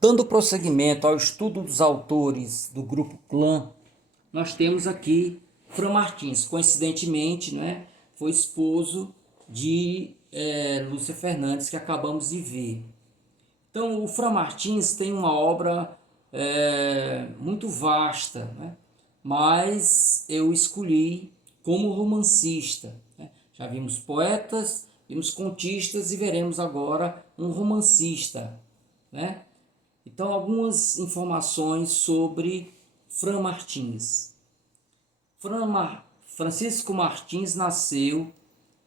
Dando prosseguimento ao estudo dos autores do grupo Clã, nós temos aqui Fran Martins. Coincidentemente, né, foi esposo de Lúcia Fernandes, que acabamos de ver. Então, o Fran Martins tem uma obra muito vasta, né, mas eu escolhi como romancista, né. Já vimos poetas, vimos contistas e veremos agora um romancista, né? Então, algumas informações sobre Fran Martins. Francisco Martins nasceu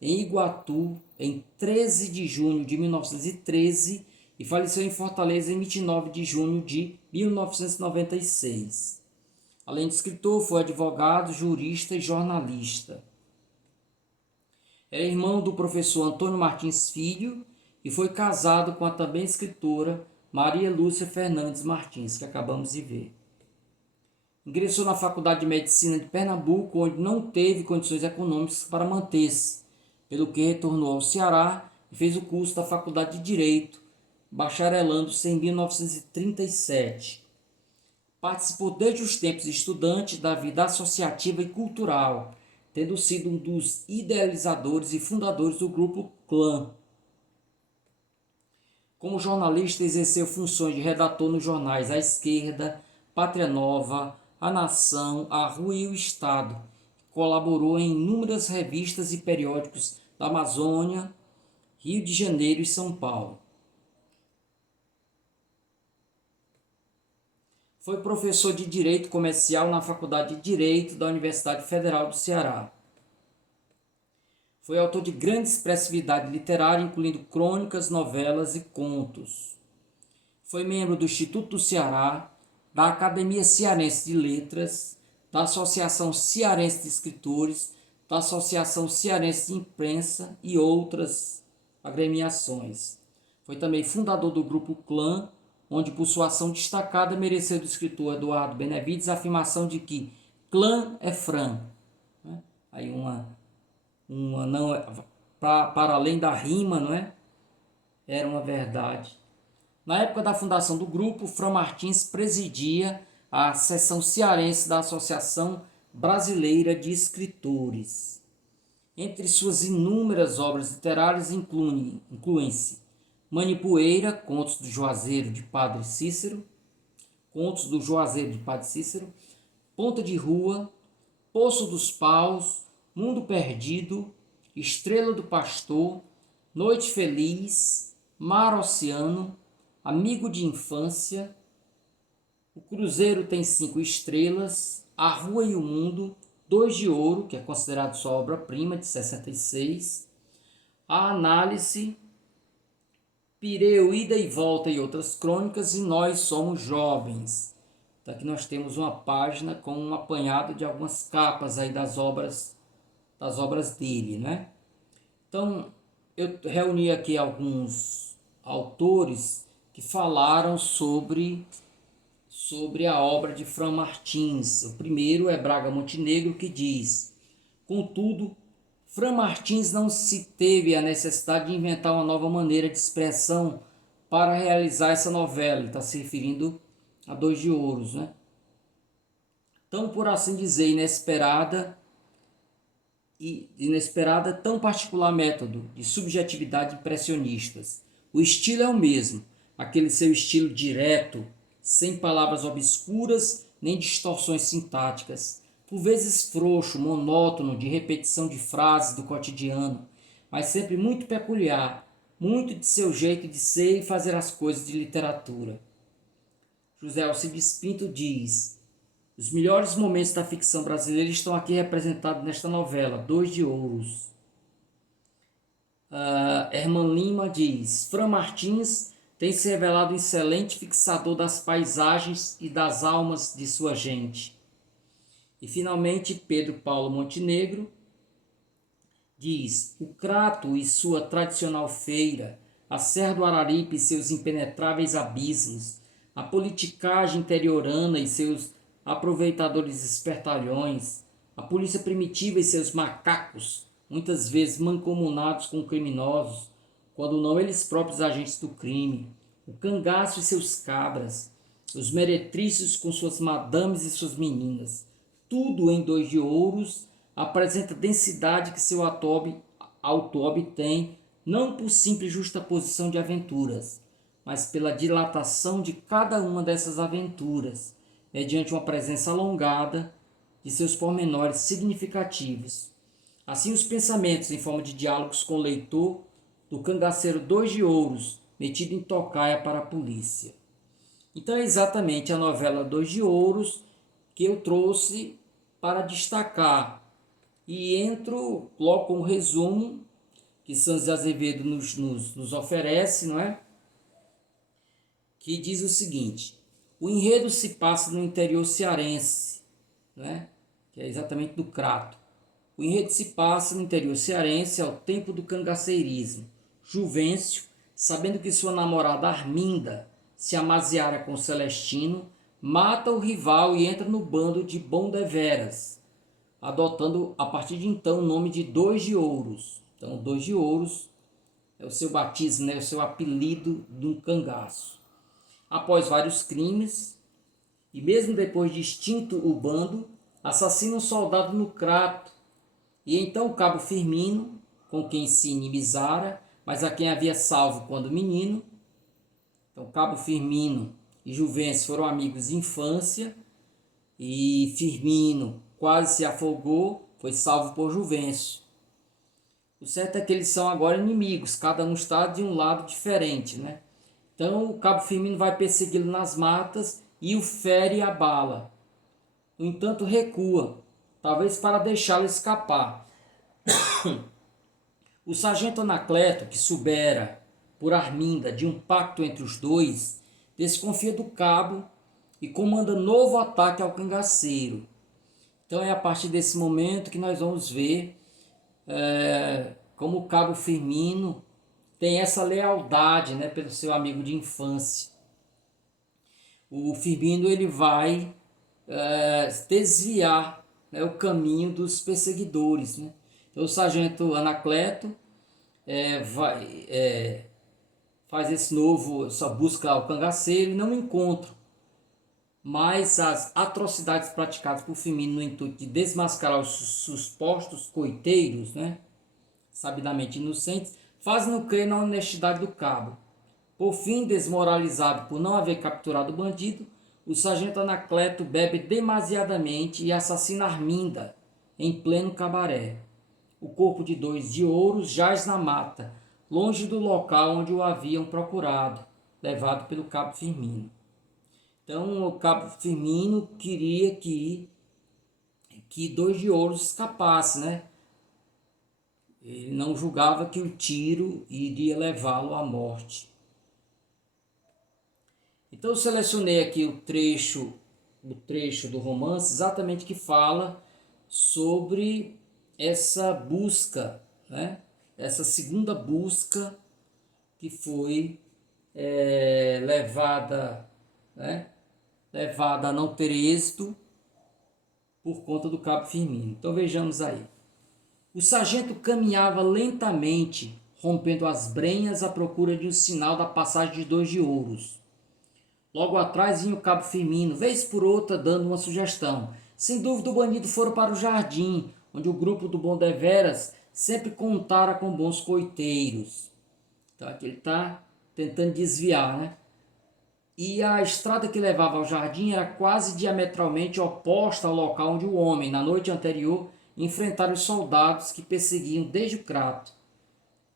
em Iguatu em 13 de junho de 1913 e faleceu em Fortaleza em 29 de junho de 1996. Além de escritor, foi advogado, jurista e jornalista. Era irmão do professor Antônio Martins Filho e foi casado com a também escritora Maria Lúcia Fernandes Martins, que acabamos de ver. Ingressou na Faculdade de Medicina de Pernambuco, onde não teve condições econômicas para manter-se, pelo que retornou ao Ceará e fez o curso da Faculdade de Direito, bacharelando-se em 1937. Participou desde os tempos de estudante da vida associativa e cultural, tendo sido um dos idealizadores e fundadores do grupo Clã. Como jornalista, exerceu funções de redator nos jornais A Esquerda, Pátria Nova, A Nação, A Rua e o Estado. Colaborou em inúmeras revistas e periódicos da Amazônia, Rio de Janeiro e São Paulo. Foi professor de Direito Comercial na Faculdade de Direito da Universidade Federal do Ceará. Foi autor de grande expressividade literária, incluindo crônicas, novelas e contos. Foi membro do Instituto do Ceará, da Academia Cearense de Letras, da Associação Cearense de Escritores, da Associação Cearense de Imprensa e outras agremiações. Foi também fundador do Grupo Clã, onde por sua ação destacada mereceu do escritor Eduardo Benevides a afirmação de que clã é Fran. Aí uma não para além da rima, não é? Era uma verdade. Na época da fundação do grupo, Fran Martins presidia a seção cearense da Associação Brasileira de Escritores. Entre suas inúmeras obras literárias incluem-se Manipoeira, Contos do Juazeiro de Padre Cícero, Ponta de Rua, Poço dos Paus, Mundo Perdido, Estrela do Pastor, Noite Feliz, Mar Oceano, Amigo de Infância, O Cruzeiro tem 5 estrelas, A Rua e o Mundo, Dois de Ouro, que é considerado sua obra-prima, de 66, A Análise, Pireu, Ida e Volta e outras crônicas, e Nós Somos Jovens. Então aqui nós temos uma página com um apanhado de algumas capas aí das obras dele, né? Então, eu reuni aqui alguns autores que falaram sobre a obra de Fran Martins. O primeiro é Braga Montenegro, que diz: contudo, Fran Martins não se teve a necessidade de inventar uma nova maneira de expressão para realizar essa novela. Ele está se referindo a Dois de Ouros, né? Tão, por assim dizer, inesperada, tão particular método de subjetividade impressionistas. O estilo é o mesmo, aquele seu estilo direto, sem palavras obscuras nem distorções sintáticas, por vezes frouxo, monótono, de repetição de frases do cotidiano, mas sempre muito peculiar, muito de seu jeito de ser e fazer as coisas de literatura. José Alcides Pinto diz: os melhores momentos da ficção brasileira estão aqui representados nesta novela, Dois de Ouros. Herman Lima diz: Fran Martins tem se revelado um excelente fixador das paisagens e das almas de sua gente. E finalmente Pedro Paulo Montenegro diz: o Crato e sua tradicional feira, a Serra do Araripe e seus impenetráveis abismos, a politicagem interiorana e seus aproveitadores espertalhões, a polícia primitiva e seus macacos, muitas vezes mancomunados com criminosos, quando não eles próprios agentes do crime, o cangaço e seus cabras, os meretrícios com suas madames e suas meninas, tudo em 2 de ouros, apresenta densidade que seu autor obtém não por simples justaposição de aventuras, mas pela dilatação de cada uma dessas aventuras, mediante uma presença alongada de seus pormenores significativos. Assim, os pensamentos em forma de diálogos com o leitor do cangaceiro 2 de ouros, metido em tocaia para a polícia. Então é exatamente a novela 2 de ouros que eu trouxe para destacar. E entro logo com um resumo que Santos de Azevedo nos oferece, não é? Que diz o seguinte: o enredo se passa no interior cearense, não é? Que é exatamente do Crato. O enredo se passa no interior cearense ao tempo do cangaceirismo. Juvencio, sabendo que sua namorada Arminda se amaziara com Celestino, mata o rival e entra no bando de Bondeveras, adotando a partir de então o nome de 2 de ouros. Então, 2 de ouros é o seu batismo, né? O seu apelido de um cangaço. Após vários crimes, e mesmo depois de extinto o bando, assassina um soldado no Crato, e então o cabo Firmino, com quem se inimizara, mas a quem havia salvo quando menino. Então, cabo Firmino e Juvencio foram amigos de infância, e Firmino quase se afogou, foi salvo por Juvencio. O certo é que eles são agora inimigos, cada um está de um lado diferente, né? Então o cabo Firmino vai persegui-lo nas matas e o fere e abala. No entanto, recua, talvez para deixá-lo escapar. O sargento Anacleto, que soubera por Arminda de um pacto entre os dois, desconfia do cabo e comanda novo ataque ao cangaceiro. Então é a partir desse momento que nós vamos ver como o cabo Firmino tem essa lealdade, né, pelo seu amigo de infância. O Firmino ele vai desviar, né, o caminho dos perseguidores, né? Então o sargento Anacleto faz essa busca ao cangaceiro e não encontra. Mas as atrocidades praticadas por Firmino no intuito de desmascarar os supostos coiteiros, né, sabidamente inocentes, fazem-no crer na honestidade do cabo. Por fim, desmoralizado por não haver capturado o bandido, o sargento Anacleto bebe demasiadamente e assassina Arminda em pleno cabaré. O corpo de 2 de ouros jaz na mata, longe do local onde o haviam procurado, levado pelo cabo Firmino. Então o cabo Firmino queria que 2 de ouros escapasse, né? Ele não julgava que o tiro iria levá-lo à morte. Então eu selecionei aqui o trecho do romance exatamente que fala sobre essa busca, né? Essa segunda busca que foi levada a não ter êxito por conta do cabo Firmino. Então vejamos aí. O sargento caminhava lentamente, rompendo as brenhas à procura de um sinal da passagem de 2 de ouros. Logo atrás vinha o cabo Firmino, vez por outra dando uma sugestão. Sem dúvida o bandido fora para o jardim, onde o grupo do Bondeveras sempre contara com bons coiteiros. Então aqui ele está tentando desviar, né? E a estrada que levava ao jardim era quase diametralmente oposta ao local onde o homem, na noite anterior, enfrentara os soldados que perseguiam desde o Crato.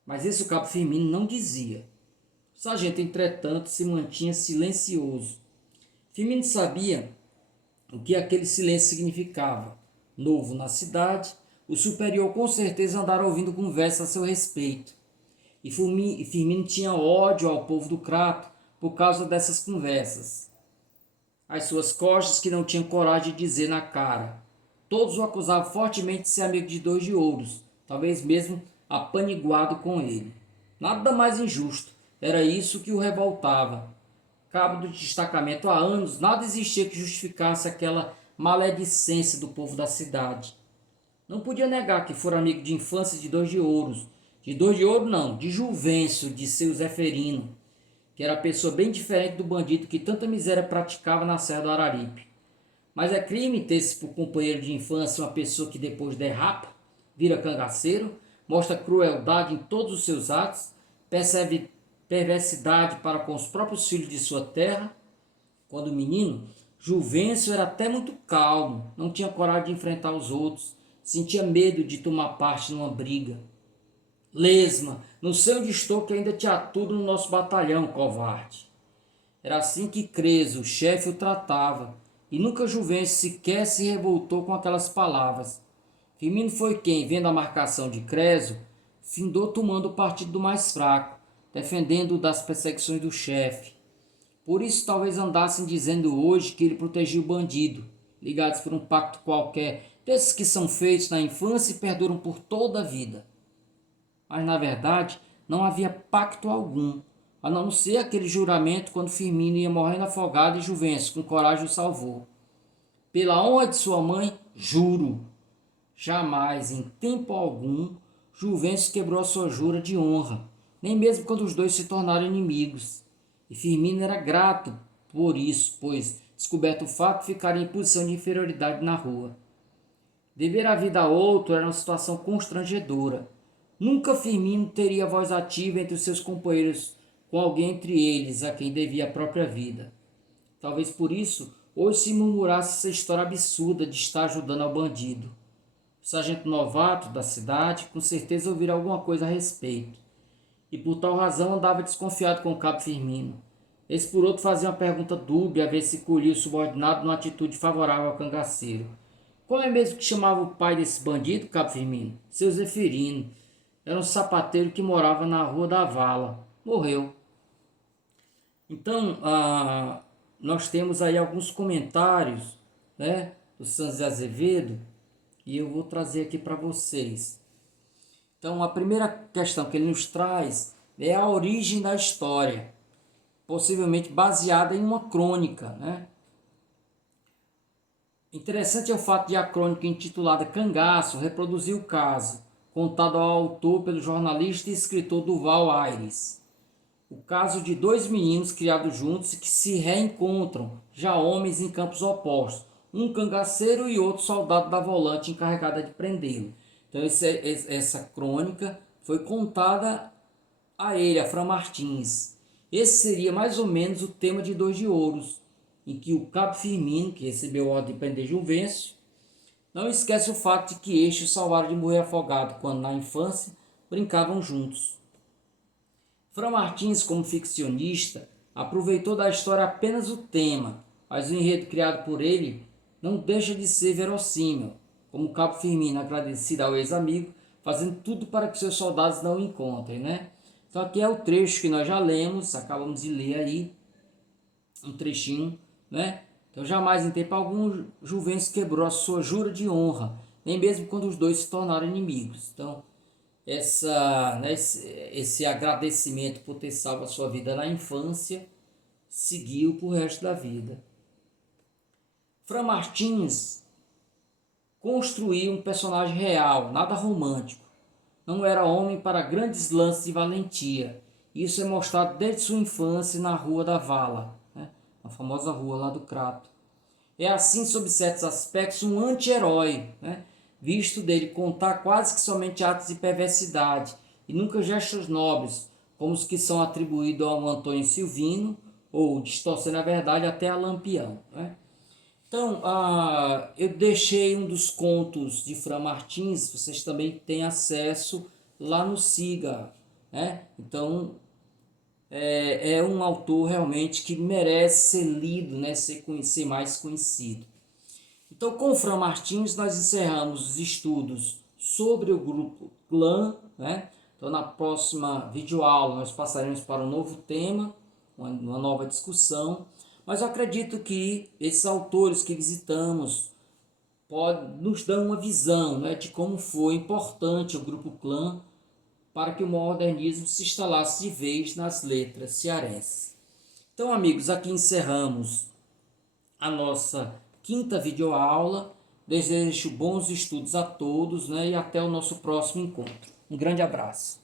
Mas isso o cabo Firmino não dizia. O sargento, entretanto, se mantinha silencioso. Firmino sabia o que aquele silêncio significava. Novo na cidade, o superior com certeza andara ouvindo conversa a seu respeito. E Firmino tinha ódio ao povo do Crato por causa dessas conversas. As suas costas que não tinham coragem de dizer na cara. Todos o acusavam fortemente de ser amigo de 2 de ouros, talvez mesmo apaniguado com ele. Nada mais injusto, era isso que o revoltava. Cabo do destacamento há anos, nada existia que justificasse aquela maledicência do povo da cidade. Não podia negar que fora amigo de infância de 2 de ouros. De 2 de ouro não, de Juvencio, de seu Zeferino. que era a pessoa bem diferente do bandido que tanta miséria praticava na Serra do Araripe. Mas é crime ter-se por companheiro de infância uma pessoa que depois derrapa, vira cangaceiro, mostra crueldade em todos os seus atos, percebe perversidade para com os próprios filhos de sua terra. Quando menino, Juvencio era até muito calmo, não tinha coragem de enfrentar os outros, sentia medo de tomar parte numa briga. Lesma, não sei onde estou que ainda te aturo no nosso batalhão, covarde. Era assim que Creso, o chefe, o tratava, e nunca Juvencio sequer se revoltou com aquelas palavras. Firmino foi quem, vendo a marcação de Creso, findou tomando o partido do mais fraco, defendendo-o das perseguições do chefe. Por isso talvez andassem dizendo hoje que ele protegia o bandido, ligados por um pacto qualquer, desses que são feitos na infância e perduram por toda a vida. Mas na verdade não havia pacto algum, a não ser aquele juramento quando Firmino ia morrendo afogado e Juvencio, com coragem, o salvou. Pela honra de sua mãe, juro. Jamais, em tempo algum, Juvencio quebrou a sua jura de honra, nem mesmo quando os dois se tornaram inimigos. E Firmino era grato por isso, pois, descoberto o fato, ficaria em posição de inferioridade na rua. Dever a vida a outro era uma situação constrangedora. Nunca Firmino teria voz ativa entre os seus companheiros, com alguém entre eles a quem devia a própria vida. Talvez por isso, hoje se murmurasse essa história absurda de estar ajudando ao bandido. O sargento novato da cidade com certeza ouvira alguma coisa a respeito, e por tal razão andava desconfiado com o cabo Firmino. Esse por outro fazia uma pergunta dúbia a ver se colhia o subordinado numa atitude favorável ao cangaceiro. Qual é mesmo que chamava o pai desse bandido, cabo Firmino? Seu Zeferino. Era um sapateiro que morava na Rua da Vala. Morreu. Então, nós temos aí alguns comentários, né, do Santos de Azevedo, e eu vou trazer aqui para vocês. Então, a primeira questão que ele nos traz é a origem da história, possivelmente baseada em uma crônica, né? Interessante é o fato de a crônica intitulada Cangaço reproduzir o caso, contado ao autor pelo jornalista e escritor Duval Aires. O caso de dois meninos criados juntos que se reencontram, já homens em campos opostos, um cangaceiro e outro soldado da volante encarregada de prendê-lo. Então essa crônica foi contada a ele, a Fran Martins. Esse seria mais ou menos o tema de Dois de Ouros, em que o cabo Firmino, que recebeu ordem de prender Juvencio, não esquece o fato de que este o salvaram de morrer afogado quando, na infância, brincavam juntos. Fran Martins, como ficcionista, aproveitou da história apenas o tema, mas o enredo criado por ele não deixa de ser verossímil, como o cabo Firmino, agradecido ao ex-amigo, fazendo tudo para que seus soldados não o encontrem, né? Então aqui é o trecho que nós já lemos, acabamos de ler aí, um trechinho, né? Então jamais em tempo algum Juvencio quebrou a sua jura de honra, nem mesmo quando os dois se tornaram inimigos. Então esse agradecimento por ter salvo a sua vida na infância seguiu para o resto da vida. Fran Martins construiu um personagem real, nada romântico. Não era homem para grandes lances de valentia. Isso é mostrado desde sua infância na Rua da Vala, né? A famosa rua lá do Crato. É assim, sob certos aspectos, um anti-herói, né? Visto dele contar quase que somente atos de perversidade e nunca gestos nobres, como os que são atribuídos ao Antônio Silvino, ou, distorcendo a verdade, até a Lampião, né? Então, eu deixei um dos contos de Fran Martins, vocês também têm acesso lá no Siga, né? Então, é um autor realmente que merece ser lido, né? Ser mais conhecido. Então, com Fran Martins, nós encerramos os estudos sobre o grupo Clã, né? Então, na próxima videoaula, nós passaremos para um novo tema, uma nova discussão. Mas eu acredito que esses autores que visitamos podem nos dar uma visão, né, de como foi importante o Grupo Clã para que o modernismo se instalasse de vez nas letras cearenses. Então, amigos, aqui encerramos a nossa quinta videoaula. Desejo bons estudos a todos, né, e até o nosso próximo encontro. Um grande abraço.